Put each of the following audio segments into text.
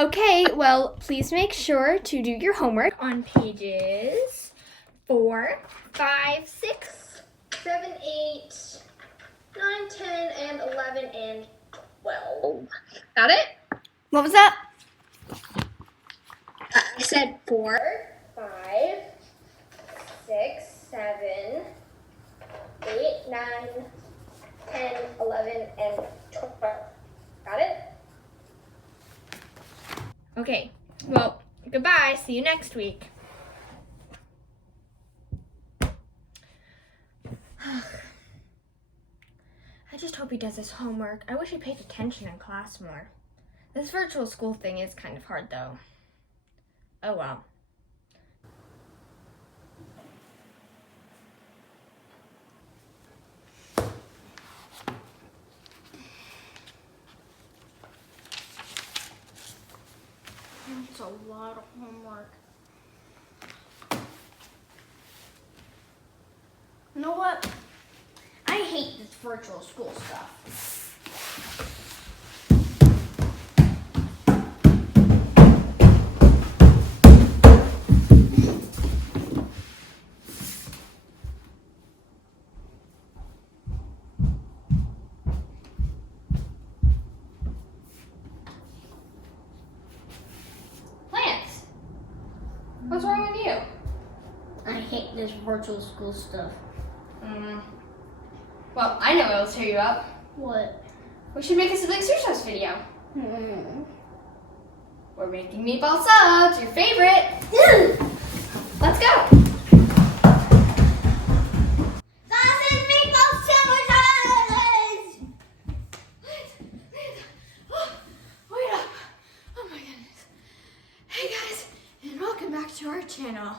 Okay, well, please make sure to do your homework on pages 4, 5, 6, 7, 8, 9, 10, and 11, and 12. Got it? What was that? I said 4, 5, 6, 7, 8, 9, 10, 11, and 12. Got it? Okay, well, goodbye. See you next week. I just hope he does his homework. I wish he paid attention in class more. This virtual school thing is kind of hard, though. Oh well. It's a lot of homework. You know what? I hate this virtual school stuff. Lance, what's wrong with you? I hate this virtual school stuff. Well, I know what'll cheer you up. What? We should make a sibling sushi video. We're making meatball subs, your favorite. Let's go. Sausage meatball sandwiches! Wait up. Oh my goodness. Hey guys, and welcome back to our channel.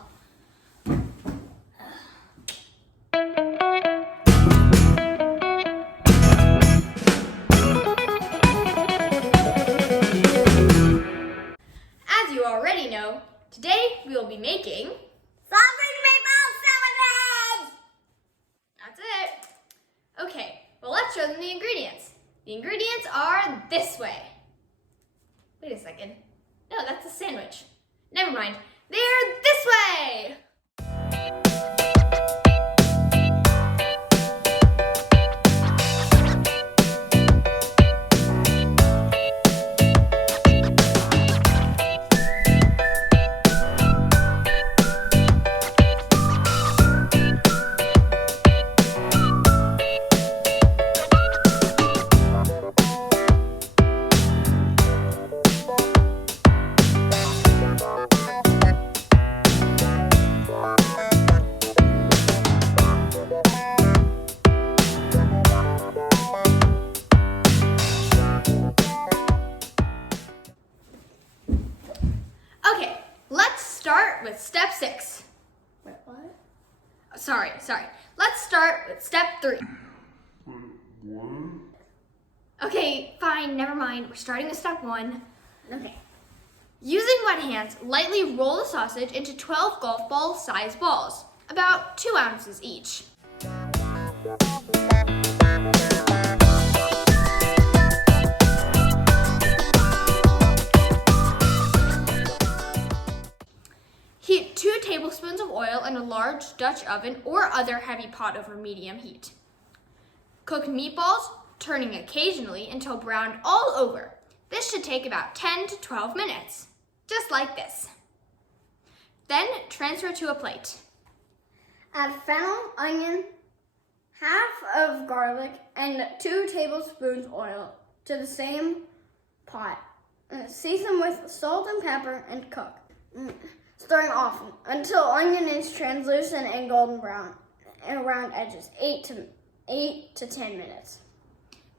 As you already know, today we will be making Sausage meatball sandwiches! That's it. Okay, well let's show them the ingredients. The ingredients are this way. Wait a second. No, that's a sandwich. Never mind. They're this way. Okay, let's start with step 6. Wait, what? Sorry. Let's start with step 3. Okay, fine, never mind. We're starting with step 1. Okay. Using wet hands, lightly roll the sausage into 12 golf ball sized balls, about 2 ounces each. Heat 2 tablespoons of oil in a large Dutch oven or other heavy pot over medium heat. Cook meatballs, turning occasionally until browned all over. This should take about 10 to 12 minutes, just like this. Then transfer to a plate. Add fennel, onion, half of garlic, and 2 tablespoons oil to the same pot. Season with salt and pepper and cook. Stirring often until onion is translucent and golden brown and around edges, 8 to 10 minutes.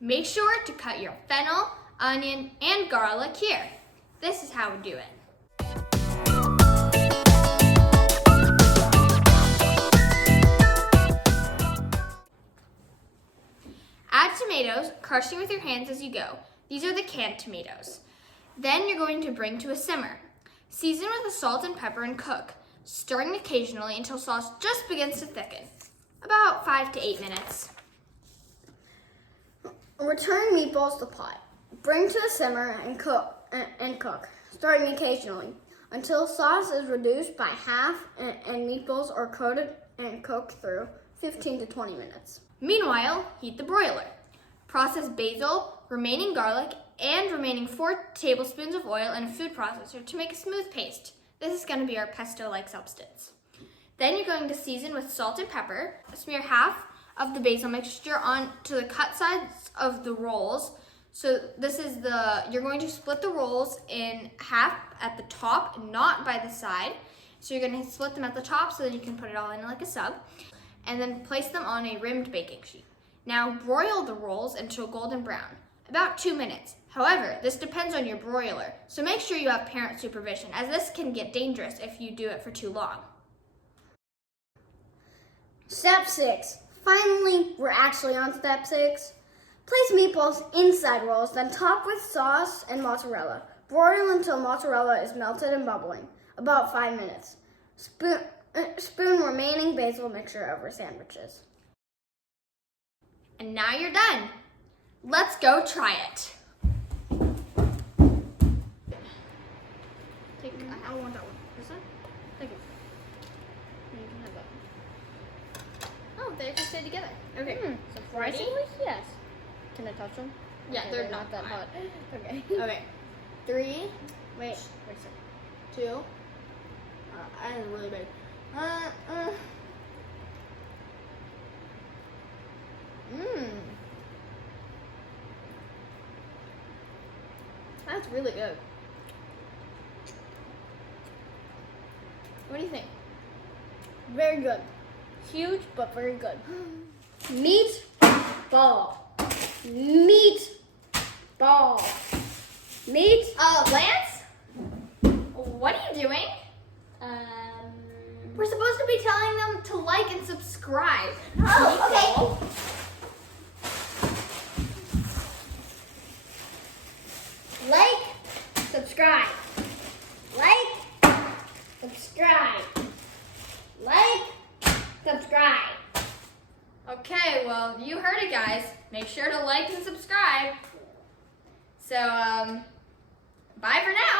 Make sure to cut your fennel, onion, and garlic here. This is how we do it. Add tomatoes, crushing with your hands as you go. These are the canned tomatoes. Then you're going to bring to a simmer. Season with the salt and pepper and cook, stirring occasionally until sauce just begins to thicken. About 5 to 8 minutes. Return meatballs to pot. Bring to a simmer and cook and cook, stirring occasionally, until sauce is reduced by half and meatballs are coated and cooked through 15 to 20 minutes. Meanwhile, heat the broiler. Process basil, remaining garlic, and remaining 4 tablespoons of oil in a food processor to make a smooth paste. This is going to be our pesto-like substance. Then you're going to season with salt and pepper. Smear half of the basil mixture onto the cut sides of the rolls. So you're going to split the rolls in half at the top, not by the side. So you're going to split them at the top so then you can put it all in like a sub. And then place them on a rimmed baking sheet. Now broil the rolls until golden brown, about 2 minutes. However, this depends on your broiler, so make sure you have parent supervision, as this can get dangerous if you do it for too long. Step 6. Finally, we're actually on step 6. Place meatballs inside rolls, then top with sauce and mozzarella. Broil until mozzarella is melted and bubbling, about 5 minutes. Spoon remaining basil mixture over sandwiches. And now you're done. Let's go try it. I want that one. This one? Thank you. You can have that one. Oh, they actually stay together. Okay. Surprisingly, yes. Can I touch them? Yeah, Okay, they're not that hot. Okay. Okay. 3, Wait a second. 2. I am really big. That's really good. What do you think? Very good. Huge, but very good. Meatball. Meatball. Meat. Lance? What are you doing? We're supposed to be telling them to like and subscribe. Oh, okay. Like, subscribe. Like, subscribe. Like, subscribe. Okay, well, you heard it, guys. Make sure to like and subscribe. So, bye for now.